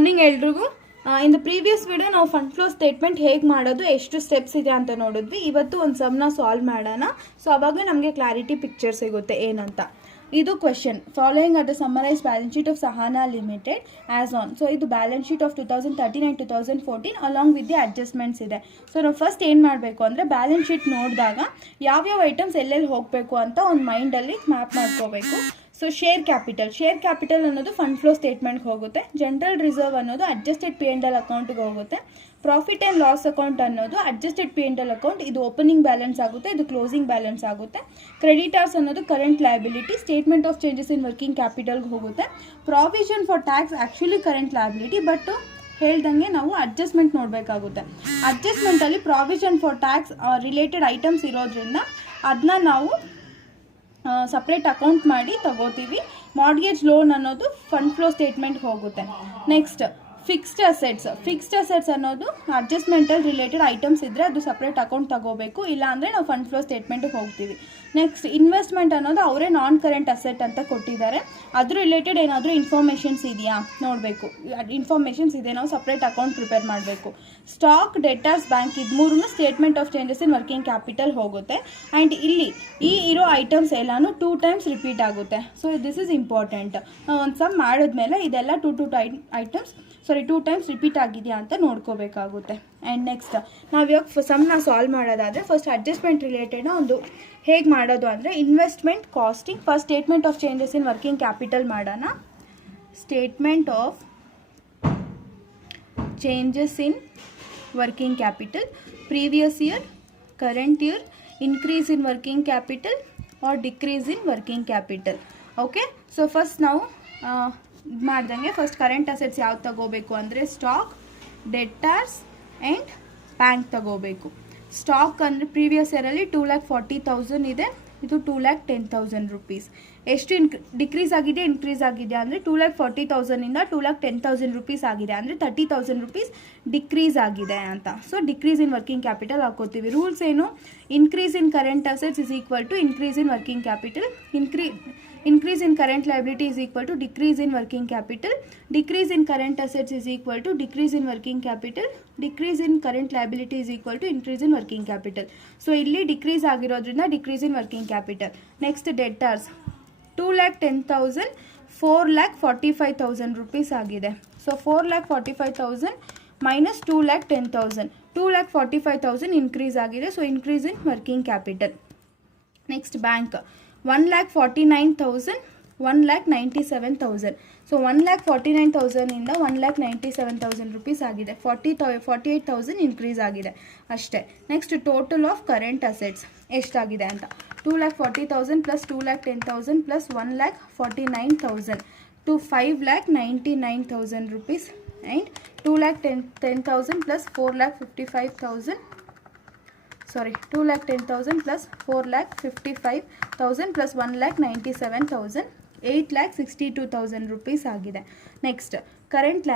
Morning ಎಲ್ರಿಗೂ. In the previous video ನಾವು fund flow statement ಹೇಗೆ ಮಾಡೋದು, ಎಷ್ಟು ಸ್ಟೆಪ್ಸ್ ಇದೆ ಅಂತ ನೋಡಿದ್ವಿ. ಇವತ್ತು ಒಂದು ಸಮ್ನ ಸಾಲ್ವ್ ಮಾಡೋಣ. ಸೊ ಅವಾಗ ನಮಗೆ ಕ್ಲಾರಿಟಿ ಪಿಕ್ಚರ್ ಸಿಗುತ್ತೆ ಏನಂತ. ಇದು question, following are the summarise balance sheet of Sahana limited as on. So ಇದು balance sheet of 2013 and 2014 along with the adjustments ಇದೆ. ಸೊ ನಾವು ಫಸ್ಟ್ ಏನು ಮಾಡಬೇಕು ಅಂದರೆ ಬ್ಯಾಲೆನ್ಸ್ ಶೀಟ್ ನೋಡಿದಾಗ ಯಾವ್ಯಾವ ಐಟಮ್ಸ್ ಎಲ್ಲೆಲ್ಲಿ ಹೋಗಬೇಕು ಅಂತ ಒಂದು ಮೈಂಡಲ್ಲಿ ಮ್ಯಾಪ್ ಮಾಡ್ಕೋಬೇಕು. ಸೊ ಶೇರ್ ಕ್ಯಾಪಿಟಲ್ ಅನ್ನೋದು ಫಂಡ್ ಫ್ಲೋ ಸ್ಟೇಟ್ಮೆಂಟ್ಗೆ ಹೋಗುತ್ತೆ. ಜನರಲ್ ರಿಸರ್ವ್ ಅನ್ನೋದು ಅಡ್ಜಸ್ಟೆಡ್ P&L ಅಕೌಂಟ್ಗೆ ಹೋಗುತ್ತೆ. ಪ್ರಾಫಿಟ್ ಆ್ಯಂಡ್ ಲಾಸ್ ಅಕೌಂಟ್ ಅನ್ನೋದು ಅಡ್ಜಸ್ಟೆಡ್ P&L ಅಕೌಂಟ್, ಇದು ಓಪನಿಂಗ್ ಬ್ಯಾಲೆನ್ಸ್ ಆಗುತ್ತೆ, ಇದು ಕ್ಲೋಸಿಂಗ್ ಬ್ಯಾಲೆನ್ಸ್ ಆಗುತ್ತೆ. ಕ್ರೆಡಿಟರ್ಸ್ ಅನ್ನೋದು current liability, statement of changes in working ಕ್ಯಾಪಿಟಲ್ಗೆ ಹೋಗುತ್ತೆ. Provision for tax actually current liability, but ಹೇಳ್ದಂಗೆ ನಾವು ಅಡ್ಜಸ್ಟ್ಮೆಂಟ್ ನೋಡಬೇಕಾಗುತ್ತೆ. ಅಡ್ಜಸ್ಟ್ಮೆಂಟಲ್ಲಿ provision for tax related items ಇರೋದ್ರಿಂದ ಅದನ್ನ ನಾವು ಸಪ್ರೇಟ್ ಅಕೌಂಟ್ ಮಾಡಿ ತಗೋತೀವಿ. ಮಾರ್ಟ್ಗೇಜ್ ಲೋನ್ ಅನ್ನೋದು ಫಂಡ್ ಫ್ಲೋ ಸ್ಟೇಟ್ಮೆಂಟ್ಗೆ ಹೋಗುತ್ತೆ. ನೆಕ್ಸ್ಟ್ ಫಿಕ್ಸ್ಡ್ ಅಸೆಟ್ಸ್ ಅನ್ನೋದು ಅಡ್ಜಸ್ಟ್ಮೆಂಟಲ್ ರಿಲೇಟೆಡ್ ಐಟಮ್ಸ್ ಇದ್ದರೆ ಅದು ಸಪ್ರೇಟ್ ಅಕೌಂಟ್ ತಗೋಬೇಕು, ಇಲ್ಲ ಅಂದರೆ ನಾವು ಫಂಡ್ ಫ್ಲೋ ಸ್ಟೇಟ್ಮೆಂಟ್ಗೆ ಹೋಗ್ತೀವಿ. ನೆಕ್ಸ್ಟ್ ಇನ್ವೆಸ್ಟ್ಮೆಂಟ್ ಅನ್ನೋದು ಅವರೇ ನಾನ್ ಕರೆಂಟ್ ಅಸೆಟ್ ಅಂತ ಕೊಟ್ಟಿದ್ದಾರೆ, ಅದ್ರ ರಿಲೇಟೆಡ್ ಏನಾದರೂ ಇನ್ಫಾರ್ಮೇಷನ್ಸ್ ಇದೆಯಾ ನೋಡಬೇಕು. ಇನ್ಫಾರ್ಮೇಷನ್ಸ್ ಇದೆ, ನಾವು ಸಪ್ರೇಟ್ ಅಕೌಂಟ್ ಪ್ರಿಪೇರ್ ಮಾಡಬೇಕು. ಸ್ಟಾಕ್, ಡೆಟರ್ಸ್, ಬ್ಯಾಂಕ್ ಇದು ಮೂರೂ statement of changes in working capital ಹೋಗುತ್ತೆ. ಆ್ಯಂಡ್ ಇಲ್ಲಿ ಈ ಇರೋ ಐಟಮ್ಸ್ ಎಲ್ಲಾನು 2 times ರಿಪೀಟ್ ಆಗುತ್ತೆ. So this is important. ಒಂದು ಸಮ್ ಮಾಡಿದ್ಮೇಲೆ ಇದೆಲ್ಲ 2 times ರಿಪೀಟ್ ಆಗಿದೆಯಾ ಅಂತ ನೋಡ್ಕೋಬೇಕಾಗುತ್ತೆ. ಆ್ಯಂಡ್ ನೆಕ್ಸ್ಟ್ ನಾವು ಇವಾಗ ಸಮ್ನ ಸಾಲ್ವ್ ಮಾಡೋದಾದರೆ ಫಸ್ಟ್ ಅಡ್ಜಸ್ಟ್ಮೆಂಟ್ ರಿಲೇಟೆಡ್ನ ಒಂದು ಹೇಗೆ ಮಾಡೋದು ಅಂದರೆ investment, costing. First statement of changes in working capital ಮಾಡೋಣ. Statement of changes in working capital, previous year, current year, increase in working capital or decrease in working capital. Okay, so first ನಾವು ಮಾಡ್ದಂಗೆ first current assets ಯಾವ್ದು ತಗೋಬೇಕು ಅಂದರೆ stock, debtors and bank ತಗೋಬೇಕು. Stock ಅಂದರೆ previous ಇಯರಲ್ಲಿ 2,40,000 ಇದೆ, ಇದು 2,10,000 rupees. ಎಷ್ಟು ಡಿಕ್ರೀಸ್ ಆಗಿದೆ ಇನ್ಕ್ರೀಸ್ ಆಗಿದೆ ಅಂದರೆ 2,40,000 ಇಂದ 2,10,000 rupees ಆಗಿದೆ, ಅಂದರೆ 30,000 rupees ಡಿಕ್ರೀಸ್ ಆಗಿದೆ ಅಂತ. So decrease in working capital ಹಾಕೋತೀವಿ. ರೂಲ್ಸ್ ಏನು? Increase in current assets is equal to increase in working capital. Increase in current liability is equal to decrease in working capital. Decrease in current assets is equal to decrease in working capital. Decrease in current liability is equal to increase in working capital. So illi decrease ಆಗಿರೋದ್ರಿಂದ decrease in working capital. Next debtors 2,10,000 4,45,000 rupees ಆಗಿದೆ. So 4,45,000 minus 2,10,000, 2,45,000 increase ಆಗಿದೆ. So increase in working capital. Next bank 1,49,000, 1,97,000. So 1,49,000 ಇಂದ 1,97,000 rupees ಆಗಿದೆ. 48,000 increase ಆಗಿದೆ ಅಷ್ಟೇ. Next total of current assets ಎಷ್ಟಾಗಿದೆ ಅಂತ 2,40,000 plus 2,10,000 plus 1,49,000 to 5,99,000 rupees and 2,10,000 plus 4,55,000. Sorry, 2,10,000 plus 4,55,000 plus 1,97,000, 8,62,000 rupees ಆಗಿದೆ. Next current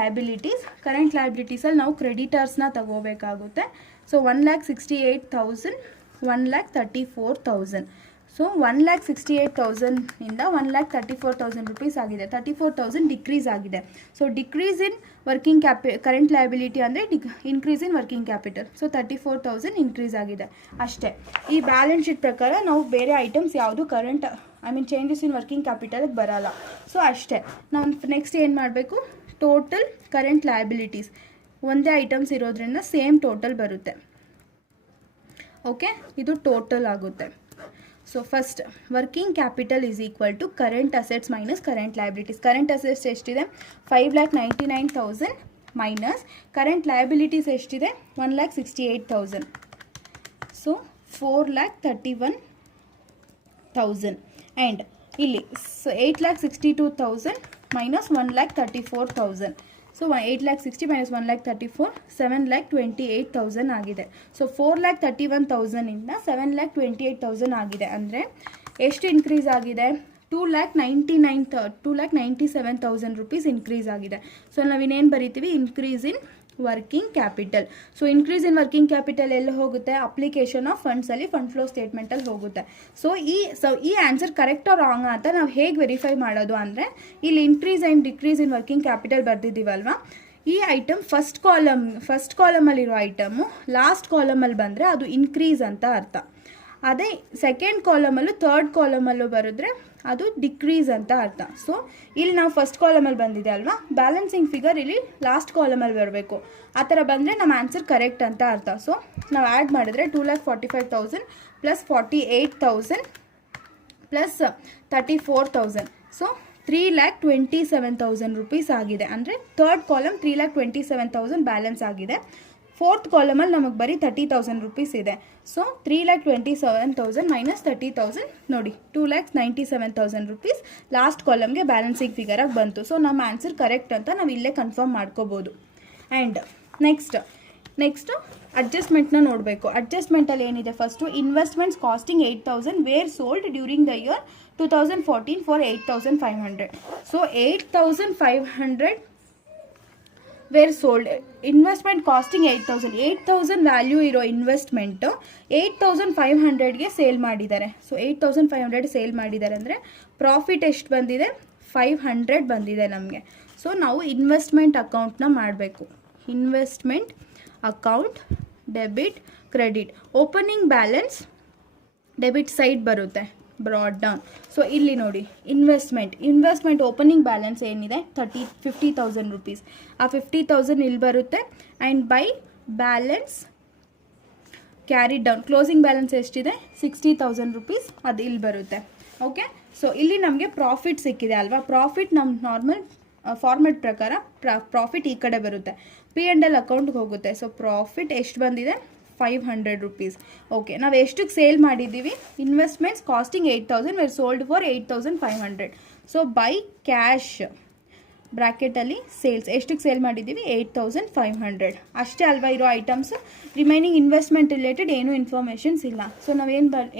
ಲಯಬಿಲಿಟೀಸಲ್ಲಿ ನಾವು ಕ್ರೆಡಿಟರ್ಸ್ನ ತಗೋಬೇಕಾಗುತ್ತೆ. ಸೊ 1,68,000, 1,34,000. ಸೊ 1,68,000 ಇಂದ 1,34,000 rupees ಆಗಿದೆ. 34,000 ಡಿಕ್ರೀಸ್ ಆಗಿದೆ. So decrease in working current liability ಅಂದರೆ increase in working capital. So 34,000 increase ಆಗಿದೆ ಅಷ್ಟೇ. ಈ ಬ್ಯಾಲೆನ್ಸ್ ಶೀಟ್ ಪ್ರಕಾರ ನಾವು ಬೇರೆ ಐಟಮ್ಸ್ ಯಾವುದು ಚೇಂಜಸ್ ಇನ್ ವರ್ಕಿಂಗ್ ಕ್ಯಾಪಿಟಲ್ಗೆ ಬರಲ್ಲ. ಸೊ ಅಷ್ಟೇ. ನಾವು ನೆಕ್ಸ್ಟ್ ಏನು ಮಾಡಬೇಕು, ಟೋಟಲ್ ಕರೆಂಟ್ ಲಯಬಿಲಿಟೀಸ್ ಒಂದೇ ಐಟಮ್ಸ್ ಇರೋದ್ರಿಂದ ಸೇಮ್ ಟೋಟಲ್ ಬರುತ್ತೆ. ಓಕೆ, ಇದು ಟೋಟಲ್ ಆಗುತ್ತೆ. So first working capital is equal to current assets minus current liabilities. Current assets ಎಷ್ಟಿದೆ 5,99,000 ಮೈನಸ್ ಕರೆಂಟ್ ಲಯಬಿಲಿಟೀಸ್ ಎಷ್ಟಿದೆ 1,68,000. ಸೊ 4,31,000 ಆ್ಯಂಡ್ ಇಲ್ಲಿ 8,62,000 ಮೈನಸ್ 1,34,000. ಸೊ 8,60,000 minus 1,34,000, 7,28,000 ಆಗಿದೆ. ಸೊ 4,31,000 ಇಂದ 7,28,000 ಆಗಿದೆ. ಅಂದರೆ ಎಷ್ಟು ಇನ್ಕ್ರೀಸ್ ಆಗಿದೆ 2,97,000 rupees ಇನ್ಕ್ರೀಸ್ ಆಗಿದೆ. ಸೊ ನಾವಿನ್ನೇನು ಬರೀತೀವಿ, increase in working capital. So increase in working capital ಎಲ್ಲಿ ಹೋಗುತ್ತೆ, ಅಪ್ಲಿಕೇಶನ್ ಆಫ್ ಫಂಡ್ಸಲ್ಲಿ ಫಂಡ್ ಫ್ಲೋ ಸ್ಟೇಟ್ಮೆಂಟಲ್ಲಿ ಹೋಗುತ್ತೆ. ಸೊ ಈ ಆನ್ಸರ್ ಕರೆಕ್ಟ್ ಆರ್ ರಾಂಗ್ ಅಂತ ನಾವು ಹೇಗೆ ವೆರಿಫೈ ಮಾಡೋದು ಅಂದರೆ, ಇಲ್ಲಿ increase and decrease in working capital ಬರ್ದಿದ್ದೀವಲ್ವಾ, ಈ ಐಟಮ್ ಫಸ್ಟ್ ಕಾಲಮಲ್ಲಿರೋ ಐಟಮು ಲಾಸ್ಟ್ ಕಾಲಮಲ್ಲಿ ಬಂದರೆ ಅದು ಇನ್ಕ್ರೀಸ್ ಅಂತ ಅರ್ಥ. ಅದೇ ಸೆಕೆಂಡ್ ಕಾಲಮಲ್ಲೂ ಥರ್ಡ್ ಕಾಲಮಲ್ಲೂ ಬರೆದ್ರೆ ಅದು ಡಿಕ್ರೀಸ್ ಅಂತ ಅರ್ಥ. ಸೊ ಇಲ್ಲಿ ನಾವು ಫಸ್ಟ್ ಕಾಲಮಲ್ಲಿ ಬಂದಿದೆ ಅಲ್ವಾ, ಬ್ಯಾಲೆನ್ಸಿಂಗ್ ಫಿಗರ್ ಇಲ್ಲಿ ಲಾಸ್ಟ್ ಕಾಲಮಲ್ಲಿ ಬರಬೇಕು. ಆ ಥರ ಬಂದರೆ ನಮ್ಮ ಆನ್ಸರ್ ಕರೆಕ್ಟ್ ಅಂತ ಅರ್ಥ. ಸೊ ನಾವು ಆ್ಯಡ್ ಮಾಡಿದ್ರೆ 2,45,000 ಪ್ಲಸ್ 48,000 ಪ್ಲಸ್ 34,000, ಸೊ 3,27,000 ರೂಪೀಸ್ ಆಗಿದೆ. ಅಂದರೆ ಥರ್ಡ್ ಕಾಲಮ್ 3,27,000 ಬ್ಯಾಲೆನ್ಸ್ ಆಗಿದೆ. ಫೋರ್ತ್ ಕಾಲಮಲ್ಲಿ ನಮಗೆ ಬರೀ 30,000 ರೂಪೀಸ್ ಇದೆ. ಸೊ 3,27,000 ಮೈನಸ್ 30,000 ನೋಡಿ 2,97,000 ರೂಪೀಸ್ ಲಾಸ್ಟ್ ಕಾಲಮ್ಗೆ ಬ್ಯಾಲೆನ್ಸಿಂಗ್ ಫಿಗರಾಗಿ ಬಂತು. ಸೊ ನಮ್ಮ ಆನ್ಸರ್ ಕರೆಕ್ಟ್ ಅಂತ ನಾವು ಇಲ್ಲೇ ಕನ್ಫರ್ಮ್ ಮಾಡ್ಕೋಬೋದು. ಆ್ಯಂಡ್ ನೆಕ್ಸ್ಟು ಅಡ್ಜಸ್ಟ್ಮೆಂಟ್ನ ನೋಡಬೇಕು. ಅಡ್ಜಸ್ಟ್ಮೆಂಟಲ್ಲಿ ಏನಿದೆ, first investments costing 8,000 were sold during the year 2014 for 8,500. So 8,500 were sold. Investment costing 8,000 value ಇರೋ ಇನ್ವೆಸ್ಟ್ಮೆಂಟು 8,500ಗೆ ಸೇಲ್ ಮಾಡಿದ್ದಾರೆ. ಸೊ 8,500 ಸೇಲ್ ಮಾಡಿದ್ದಾರೆ ಅಂದರೆ ಪ್ರಾಫಿಟ್ ಎಷ್ಟು ಬಂದಿದೆ, 500 ಬಂದಿದೆ ನಮಗೆ. ಸೊ ನಾವು ಇನ್ವೆಸ್ಟ್ಮೆಂಟ್ ಅಕೌಂಟ್ನ ಮಾಡಬೇಕು. Investment account, debit, credit. Opening balance debit side ಬರುತ್ತೆ, ಬ್ರಾಡ್ ಡೌನ್. ಸೊ ಇಲ್ಲಿ ನೋಡಿ ಇನ್ವೆಸ್ಟ್ಮೆಂಟ್ ಓಪನಿಂಗ್ ಬ್ಯಾಲೆನ್ಸ್ ಏನಿದೆ 50,000 ರೂಪೀಸ್. ಆ 50,000 ಇಲ್ಲಿ ಬರುತ್ತೆ. And by balance carried down, closing balance ಎಷ್ಟಿದೆ 60,000 ರೂಪೀಸ್, ಅದು ಇಲ್ಲಿ ಬರುತ್ತೆ. ಓಕೆ, ಸೊ ಇಲ್ಲಿ ನಮಗೆ ಪ್ರಾಫಿಟ್ ಸಿಕ್ಕಿದೆ ಅಲ್ವಾ. ಪ್ರಾಫಿಟ್ ನಮ್ಮ ನಾರ್ಮಲ್ ಫಾರ್ಮೆಟ್ ಪ್ರಕಾರ ಪ್ರಾಫಿಟ್ ಈ ಕಡೆ ಬರುತ್ತೆ, P&L ಅಕೌಂಟ್ಗೆ ಹೋಗುತ್ತೆ. ಸೊ ಪ್ರಾಫಿಟ್ ಎಷ್ಟು ಬಂದಿದೆ 500 ರೂಪೀಸ್. ಓಕೆ, ನಾವು ಎಷ್ಟಕ್ಕೆ ಸೇಲ್ ಮಾಡಿದ್ದೀವಿ, investments costing 8,000 were sold for 8,500. So by cash ಬ್ರ್ಯಾಕೆಟಲ್ಲಿ ಸೇಲ್ಸ್ ಎಷ್ಟಕ್ಕೆ ಸೇಲ್ ಮಾಡಿದ್ದೀವಿ 8,500. ಅಷ್ಟೇ ಅಲ್ವಾ ಇರೋ ಐಟಮ್ಸು. ರಿಮೈನಿಂಗ್ ಇನ್ವೆಸ್ಟ್ಮೆಂಟ್ ರಿಲೇಟೆಡ್ ಏನೂ ಇನ್ಫಾರ್ಮೇಷನ್ಸ್ ಇಲ್ಲ. ಸೊ ನಾವು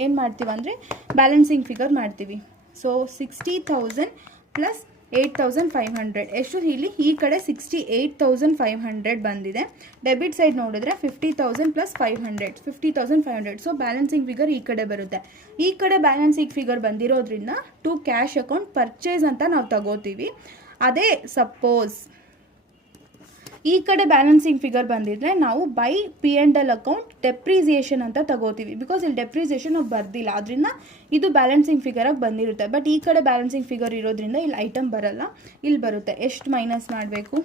ಏನು ಮಾಡ್ತೀವಿ ಅಂದರೆ ಬ್ಯಾಲೆನ್ಸಿಂಗ್ ಫಿಗರ್ ಮಾಡ್ತೀವಿ. ಸೊ 60,000 ಪ್ಲಸ್ 8,500 ಎಷ್ಟು, ಇಲ್ಲಿ ಈ ಕಡೆ 68,500 ಬಂದಿದೆ. ಡೆಬಿಟ್ ಸೈಡ್ ನೋಡಿದ್ರೆ 50,000 ಪ್ಲಸ್ 500, 50,500. ಸೊ ಬ್ಯಾಲೆನ್ಸಿಂಗ್ ಫಿಗರ್ ಈ ಕಡೆ ಬರುತ್ತೆ. ಈ ಕಡೆ ಬ್ಯಾಲೆನ್ಸಿಂಗ್ ಫಿಗರ್ ಬಂದಿರೋದ್ರಿಂದ ಟು ಕ್ಯಾಶ್ ಅಕೌಂಟ್ ಪರ್ಚೇಸ್ ಅಂತ ನಾವು ತಗೋತೀವಿ. ಅದೇ ಸಪೋಸ್ ಈ ಕಡೆ ಬ್ಯಾಲೆನ್ಸಿಂಗ್ ಫಿಗರ್ ಬಂದಿದ್ರೆ ನಾವು ಬೈ P&L ಅಕೌಂಟ್ ಡೆಪ್ರಿಸಿಯೇಷನ್ ಅಂತ ತಗೋತೀವಿ. ಬಿಕಾಸ್ ಇಲ್ಲಿ ಡೆಪ್ರಿಸಿಯೇಷನ್ ನಾವು ಬರ್ದಿಲ್ಲ, ಅದರಿಂದ ಇದು ಬ್ಯಾಲೆನ್ಸಿಂಗ್ ಫಿಗರಾಗಿ ಬಂದಿರುತ್ತೆ. ಬಟ್ ಈ ಕಡೆ ಬ್ಯಾಲೆನ್ಸಿಂಗ್ ಫಿಗರ್ ಇರೋದ್ರಿಂದ ಇಲ್ಲಿ ಐಟಮ್ ಬರಲ್ಲ, ಇಲ್ಲಿ ಬರುತ್ತೆ. ಎಷ್ಟು ಮೈನಸ್ ಮಾಡಬೇಕು,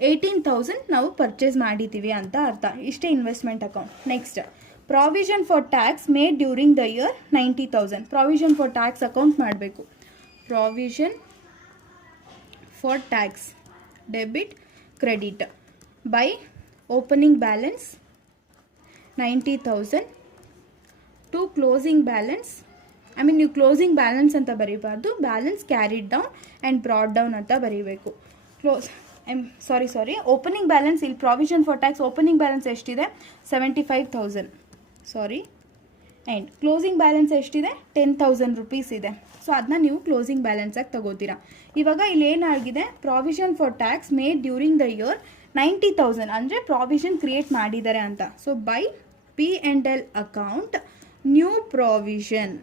18,000 ನಾವು ಪರ್ಚೇಸ್ ಮಾಡಿದ್ದೀವಿ ಅಂತ ಅರ್ಥ. ಇಷ್ಟೇ investment account. Next provision for tax made during the year 90,000. Provision for tax account ಮಾಡಬೇಕು. Provision for tax debit credit by opening balance 90,000 to closing balance. ನೀವು ಕ್ಲೋಸಿಂಗ್ ಬ್ಯಾಲೆನ್ಸ್ ಅಂತ ಬರೀಬಾರ್ದು, balance carried down and brought down ಅಂತ ಬರೀಬೇಕು. Opening balance ಇಲ್ಲಿ provision for tax opening balance ಎಷ್ಟಿದೆ 75,000 and closing balance ಎಷ್ಟಿದೆ 10,000 rupees ಇದೆ. ಸೊ ಅದನ್ನ ನೀವು ಕ್ಲೋಸಿಂಗ್ ಬ್ಯಾಲೆನ್ಸಾಗಿ ತಗೋತೀರಾ. ಇವಾಗ ಇಲ್ಲಿ ಏನಾಗಿದೆ, provision for tax made during the year 90,000 ಅಂದರೆ ಪ್ರಾವಿಷನ್ ಕ್ರಿಯೇಟ್ ಮಾಡಿದ್ದಾರೆ ಅಂತ. So by P&L account new provision.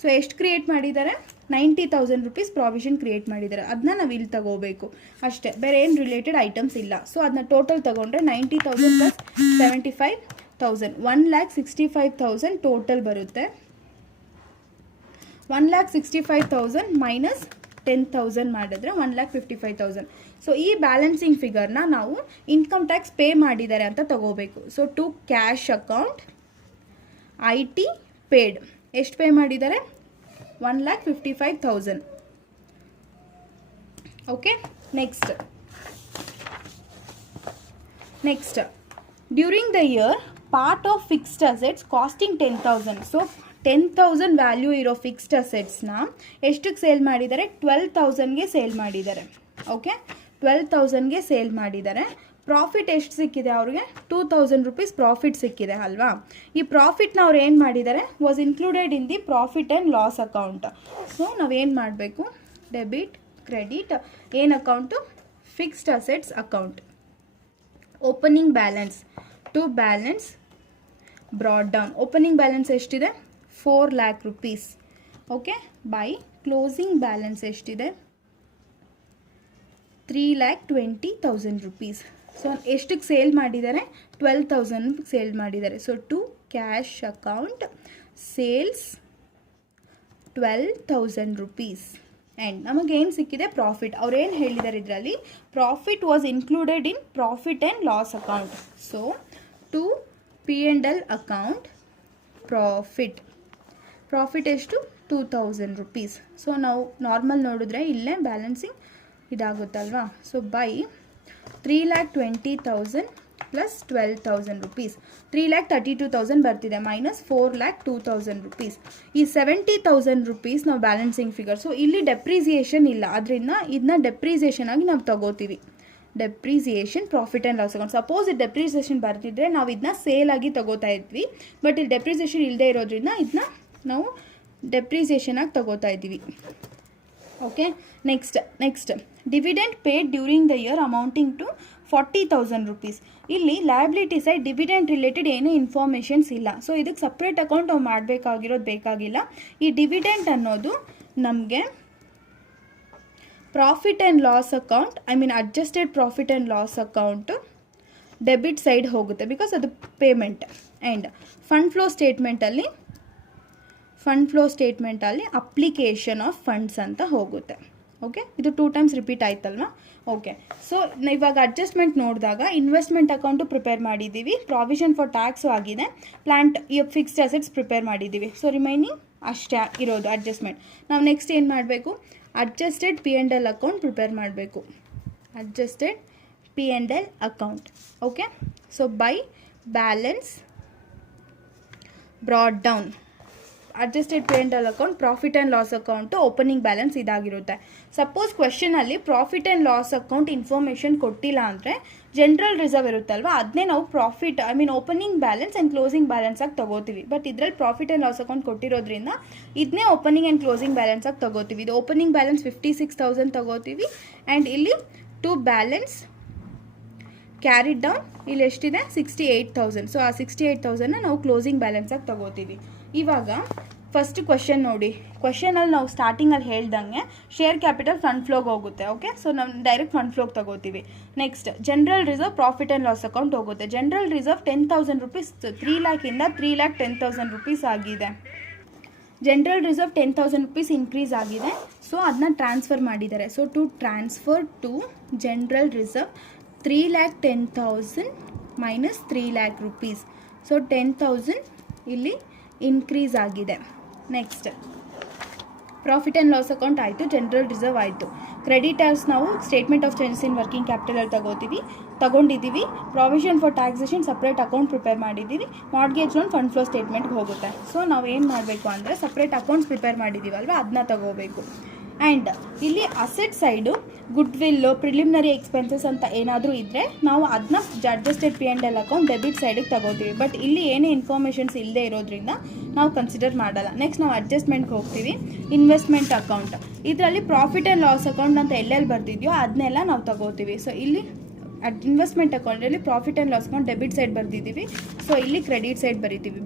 So ಎಷ್ಟು ಕ್ರಿಯೇಟ್ ಮಾಡಿದ್ದಾರೆ 90,000 ರೂಪೀಸ್ ಪ್ರಾವಿಷನ್ ಕ್ರಿಯೇಟ್ ಮಾಡಿದ್ದಾರೆ. ಅದನ್ನ ನಾವು ಇಲ್ಲಿ ತಗೋಬೇಕು ಅಷ್ಟೇ, ಬೇರೆ ಏನು ರಿಲೇಟೆಡ್ ಐಟಮ್ಸ್ ಇಲ್ಲ. ಸೊ ಅದನ್ನ ಟೋಟಲ್ ತಗೊಂಡ್ರೆ 90,000 ಪ್ಲಸ್ 75,000 1,65,000 ಟೋಟಲ್ ಬರುತ್ತೆ. 1,65,000 ಮೈನಸ್ 10,000 ಮಾಡಿದ್ರೆ 1,55,000. ಸೊ ಈ ಬ್ಯಾಲೆನ್ಸಿಂಗ್ ಫಿಗರ್ನ ನಾವು ಇನ್ಕಮ್ ಟ್ಯಾಕ್ಸ್ ಪೇ ಮಾಡಿದ್ದಾರೆ ಅಂತ ತಗೋಬೇಕು. So to cash account IT paid ಎಷ್ಟು ಪೇ ಮಾಡಿದ್ದಾರೆ 1,55,000. Okay, next during the year part of fixed assets costing 10,000. So 10,000 value ಇರೋ ಫಿಕ್ಸ್ಡ್ ಅಸೆಟ್ಸ್ನ ಎಷ್ಟಕ್ಕೆ ಸೇಲ್ ಮಾಡಿದ್ದಾರೆ 12,000ಗೆ ಸೇಲ್ ಮಾಡಿದ್ದಾರೆ. ಓಕೆ, 12,000ಗೆ ಸೇಲ್ ಮಾಡಿದ್ದಾರೆ. ಪ್ರಾಫಿಟ್ ಎಷ್ಟು ಸಿಕ್ಕಿದೆ ಅವ್ರಿಗೆ 2,000 ರೂಪೀಸ್ ಪ್ರಾಫಿಟ್ ಸಿಕ್ಕಿದೆ ಅಲ್ವಾ. ಈ ಪ್ರಾಫಿಟ್ನ ಅವ್ರು ಏನು ಮಾಡಿದ್ದಾರೆ was included in the profit and loss account. So ನಾವೇನು ಮಾಡಬೇಕು, ಡೆಬಿಟ್ ಕ್ರೆಡಿಟ್ ಏನು account fixed assets account. Opening balance to balance brought down. Opening balance ಎಷ್ಟಿದೆ 4 lakh rupees. Okay, by closing balance ಎಷ್ಟಿದೆ 3,20,000 rupees. ಸೊ ಎಷ್ಟಕ್ಕೆ sale ಮಾಡಿದ್ದಾರೆ? 12,000 sale ಮಾಡಿದ್ದಾರೆ. So to cash account sales 12,000 rupees. And ನಮಗೇನು ಸಿಕ್ಕಿದೆ? Profit. ಅವ್ರೇನು ಹೇಳಿದ್ದಾರೆ ಇದರಲ್ಲಿ? Profit was included in profit and loss account. So to P&L account profit ಎಷ್ಟು? 2,000 rupees. ಸೊ ನಾವು ನಾರ್ಮಲ್ ನೋಡಿದ್ರೆ ಇಲ್ಲೇ ಬ್ಯಾಲೆನ್ಸಿಂಗ್ ಇದಾಗುತ್ತಲ್ವಾ. ಸೊ ಬೈ 3,20,000 ಪ್ಲಸ್ 12,000 rupees, 3,32,000 ಬರ್ತಿದೆ, ಮೈನಸ್ 4,02,000 rupees. ಈ 70,000 rupees ನಾವು ಬ್ಯಾಲೆನ್ಸಿಂಗ್ ಫಿಗರ್. ಸೊ ಇಲ್ಲಿ ಡೆಪ್ರಿಸಿಯೇಷನ್ ಇಲ್ಲ, ಅದರಿಂದ ಇದನ್ನ ಡೆಪ್ರಿಸಿಯೇಷನ್ ಆಗಿ ನಾವು ತಗೋತೀವಿ. Depreciation profit and loss account. Suppose ಇದು ಡೆಪ್ರಿಸಿಯೇಷನ್ ಬರ್ತಿದ್ರೆ ನಾವು ಇದನ್ನ ಸೇಲ್ ಆಗಿ ತಗೋತಾ ಇದ್ವಿ. ಬಟ್ ಇಲ್ಲಿ ಡೆಪ್ರಿಸಿಯೇಷನ್ ಇಲ್ಲದೆ ಇರೋದ್ರಿಂದ ಇದನ್ನ ನಾವು ಡೆಪ್ರಿಸಿಯೇಷನ್ ಆಗಿ ತಗೋತಾ ಇದ್ದೀವಿ. Okay, next dividend paid during the year amounting to 40,000 rupees. ಇಲ್ಲಿ ಲಯಬಿಲಿಟಿ ಸೈಡ್ ಡಿವಿಡೆಂಡ್ ರಿಲೇಟೆಡ್ ಏನೂ ಇನ್ಫಾರ್ಮೇಷನ್ಸ್ ಇಲ್ಲ. ಸೊ ಇದಕ್ಕೆ ಸಪ್ರೇಟ್ ಅಕೌಂಟ್ ನಾವು ಬೇಕಾಗಿಲ್ಲ. ಈ ಡಿವಿಡೆಂಡ್ ಅನ್ನೋದು ನಮಗೆ profit and loss account, adjusted profit and loss account debit side ಹೋಗುತ್ತೆ, ಬಿಕಾಸ್ ಅದು ಪೇಮೆಂಟ್. ಆ್ಯಂಡ್ ಫಂಡ್ ಫ್ಲೋ ಸ್ಟೇಟ್ಮೆಂಟಲ್ಲಿ ಅಪ್ಲಿಕೇಶನ್ ಆಫ್ ಫಂಡ್ಸ್ ಅಂತ ಹೋಗುತ್ತೆ. ಓಕೆ, ಇದು 2 times ರಿಪೀಟ್ ಆಯ್ತಲ್ವಾ. ಓಕೆ, ಸೊ ಇವಾಗ ಅಡ್ಜಸ್ಟ್ಮೆಂಟ್ ನೋಡಿದಾಗ ಇನ್ವೆಸ್ಟ್ಮೆಂಟ್ ಅಕೌಂಟು ಪ್ರಿಪೇರ್ ಮಾಡಿದ್ದೀವಿ, ಪ್ರಾವಿಷನ್ ಫಾರ್ ಟ್ಯಾಕ್ಸು ಆಗಿದೆ, ಪ್ಲಾಂಟ್ ಫಿಕ್ಸ್ಡ್ ಅಸೆಟ್ಸ್ ಪ್ರಿಪೇರ್ ಮಾಡಿದ್ದೀವಿ. ಸೊ ರಿಮೈನಿಂಗ್ ಅಷ್ಟೇ ಇರೋದು ಅಡ್ಜಸ್ಟ್ಮೆಂಟ್. ನಾವು ನೆಕ್ಸ್ಟ್ ಏನು ಮಾಡಬೇಕು? ಅಡ್ಜಸ್ಟೆಡ್ P&L ಅಕೌಂಟ್ ಪ್ರಿಪೇರ್ ಮಾಡಬೇಕು. Adjusted P&L account. Okay, so by balance brought down. Adjusted P&L account profit and loss account opening balance ಇದಾಗಿರುತ್ತೆ. Suppose ಕ್ವೆಶನಲ್ಲಿ profit and loss account information ಕೊಟ್ಟಿಲ್ಲ ಅಂದರೆ ಜನರಲ್ ರಿಸರ್ವ್ ಇರುತ್ತಲ್ವ, ಅದನ್ನೇ ನಾವು profit opening balance and closing balance ಆಗಿ ತಗೋತೀವಿ. But ಇದರಲ್ಲಿ ಪ್ರಾಫಿಟ್ ಆ್ಯಂಡ್ ಲಾಸ್ ಅಕೌಂಟ್ ಕೊಟ್ಟಿರೋದ್ರಿಂದ ಇದನ್ನೇ ಓಪನಿಂಗ್ ಆ್ಯಂಡ್ ಕ್ಲೋಸಿಂಗ್ ಬ್ಯಾಲೆನ್ಸ್ ಆಗಿ ತಗೋತೀವಿ. ಇದು ಓಪನಿಂಗ್ ಬ್ಯಾಲೆನ್ಸ್ 56,000 ತಗೋತೀವಿ. ಆ್ಯಂಡ್ ಇಲ್ಲಿ ಟು ಬ್ಯಾಲೆನ್ಸ್ ಕ್ಯಾರಿಡ್ ಡೌನ್ ಇಲ್ಲಿ ಎಷ್ಟಿದೆ? 68,000. ಸೊ ಆ 68,000ನ ನಾವು ಕ್ಲೋಸಿಂಗ್ ಬ್ಯಾಲೆನ್ಸ್ ಆಗಿ ತಗೋತೀವಿ. ಇವಾಗ ಫಸ್ಟ್ ಕ್ವೆಶನ್ ನೋಡಿ. ಕ್ವೆಶನಲ್ಲಿ ನಾವು ಸ್ಟಾರ್ಟಿಂಗಲ್ಲಿ ಹೇಳ್ದಂಗೆ ಶೇರ್ ಕ್ಯಾಪಿಟಲ್ ಫಂಡ್ ಫ್ಲೋಗೆ ಹೋಗುತ್ತೆ. ಓಕೆ, ಸೊ ನಾವು ಡೈರೆಕ್ಟ್ ಫಂಡ್ ಫ್ಲೋಗೆ ತಗೋತೀವಿ. Next general reserve profit and loss account ಹೋಗುತ್ತೆ. ಜನರಲ್ ರಿಸರ್ವ್ 10,000 rupees 3 lakhಯಿಂದ 3,10,000 rupees ಆಗಿದೆ. ಜನರಲ್ ರಿಸರ್ವ್ 10,000 rupees ಇನ್ಕ್ರೀಸ್ ಆಗಿದೆ. ಸೊ ಅದನ್ನ ಟ್ರಾನ್ಸ್ಫರ್ ಮಾಡಿದ್ದಾರೆ. So to transfer to general reserve 3,10,000 minus 3 lakh rupees. So 10,000 ಇಲ್ಲಿ ಇನ್ಕ್ರೀಸ್ ಆಗಿದೆ. Next profit and loss account ಆಯಿತು, general reserve ಆಯಿತು. ಕ್ರೆಡಿಟರ್ಸ್ ನಾವು statement of changes in working capital ತಗೊಂಡಿದ್ದೀವಿ. Provision for taxation separate account prepare ಮಾಡಿದ್ದೀವಿ. Mortgage loan fund flow ಸ್ಟೇಟ್ಮೆಂಟ್ಗೆ ಹೋಗುತ್ತೆ. So ನಾವು ಏನು ಮಾಡಬೇಕು ಅಂದರೆ ಸಪ್ರೇಟ್ ಅಕೌಂಟ್ಸ್ ಪ್ರಿಪೇರ್ ಮಾಡಿದ್ದೀವಲ್ವ, ಅದನ್ನ ತಗೋಬೇಕು. ಆ್ಯಂಡ್ ಇಲ್ಲಿ asset side good will preliminary expenses ಅಂತ ಏನಾದರೂ ಇದ್ದರೆ ನಾವು ಅದನ್ನ ಅಡ್ಜಸ್ಟೆಡ್ P&L ಅಕೌಂಟ್ ಡೆಬಿಟ್ ಸೈಡಿಗೆ ತಗೋತೀವಿ. ಬಟ್ ಇಲ್ಲಿ ಏನೇ ಇನ್ಫಾರ್ಮೇಷನ್ಸ್ ಇಲ್ಲದೆ ಇರೋದ್ರಿಂದ ನಾವು ಕನ್ಸಿಡರ್ ಮಾಡಲ್ಲ. ನೆಕ್ಸ್ಟ್ ನಾವು ಅಡ್ಜಸ್ಟ್ಮೆಂಟ್ಗೆ ಹೋಗ್ತೀವಿ. ಇನ್ವೆಸ್ಟ್ಮೆಂಟ್ ಅಕೌಂಟ್ ಇದರಲ್ಲಿ ಪ್ರಾಫಿಟ್ ಆ್ಯಂಡ್ ಲಾಸ್ ಅಕೌಂಟ್ ಅಂತ ಎಲ್ಲೆಲ್ಲಿ ಬರ್ತಿದೆಯೋ ಅದನ್ನೆಲ್ಲ ನಾವು ತಗೋತೀವಿ. ಸೊ ಇಲ್ಲಿ ಇನ್ವೆಸ್ಟ್ಮೆಂಟ್ ಅಕೌಂಟಲ್ಲಿ profit and loss account debit side ಬರ್ದಿದ್ದೀವಿ. ಸೊ ಇಲ್ಲಿ ಕ್ರೆಡಿಟ್ ಸೈಡ್ ಬರೀತೀವಿ.